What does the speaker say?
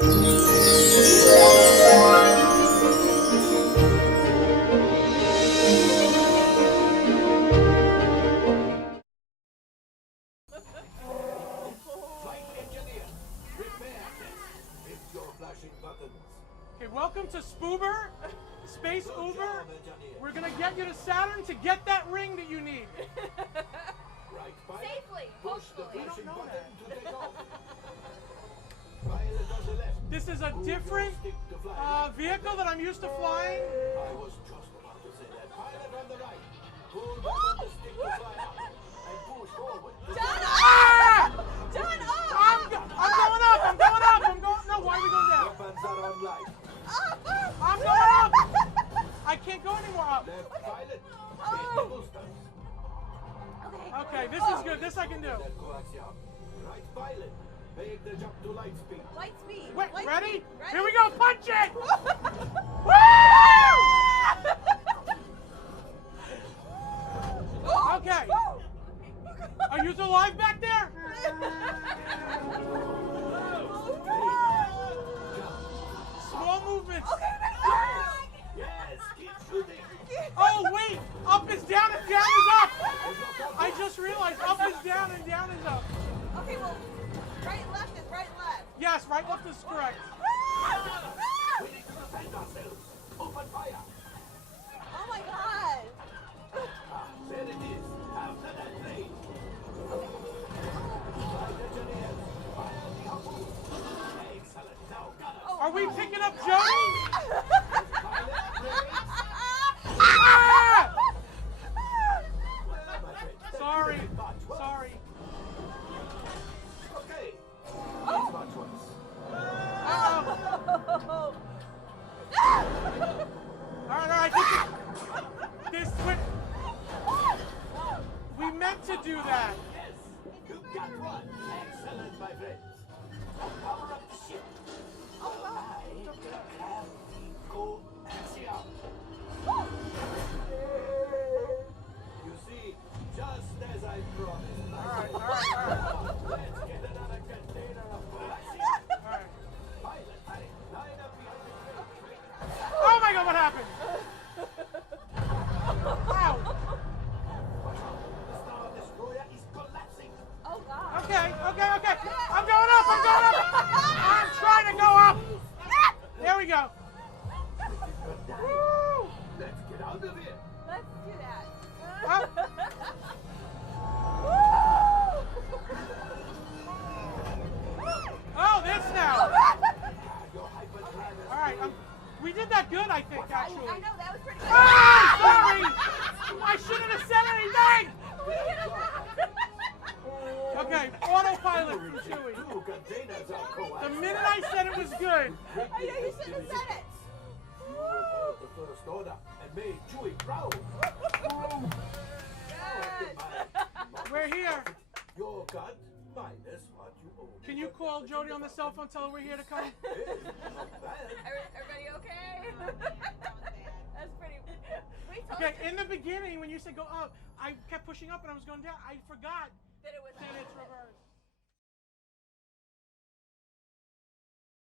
Okay, welcome to Spoober, Space Uber. We're gonna get you to Saturn to get that ring that you need. Safely, hopefully. We don't know that. This is a different vehicle that I'm used to flying. I was just about to say that. Pilot on the right. Pull back on the stick to fly up. And push forward. John, John, I'm going up. No, why are we going down? Weapons are online. I'm going up. I can't go anymore up. Left pilot. Hit the boosters. Okay, this is good. This I can do. Right pilot. Make the jump to light speed. Light speed. Wait, Light ready? speed. Here we go. Punch it. Woo! Okay. Are you alive back there? Small movements. Yes, keep shooting. Oh, wait. Up is down and down is up. I just realized up is down and down is up. Okay, well, right and left is right and left. Yes, right left is correct. We need to defend ourselves. Open fire. Oh my god. There it is. After that plane. Flight engineers. Fire the harpoon. Excellent. Now got us. Are we picking up Jody? Pilot, brakes. Ah! Well, my friend, Sorry. Sorry. Okay. It's my choice. All right. This we meant to do that. Yes, you got one. Excellent, my friends. Now power up the ship. I have go axiom. You see, just as I promised. All right. Let's get another container of galaxy. All right. Pilot, line up behind the crate. Oh my God! What happened? Ow! The Star Destroyer is collapsing. Oh god. Okay. I'm going up. I'm trying to go up. There we go. Woo! Let's get out of here. Let's do that. Oh, this now. Your hyperdrive is All right. We did that good, I think, actually. I know, that was pretty good. Ah, sorry. I shouldn't have said anything. We hit a rock. Okay, autopilot for Chewie. two containers are The collapsing. minute I said it was good. I know, you shouldn't have said it. You followed the first order and made Chewie proud. We're here. Your cut minus what you owe. Can you call Jody on the cell phone, tell her we're here to come? Hey, not bad. Everybody okay? That's pretty. We told Okay, you in the beginning, when you said go up, I kept pushing up and I was going down. I forgot that it was that it's reversed.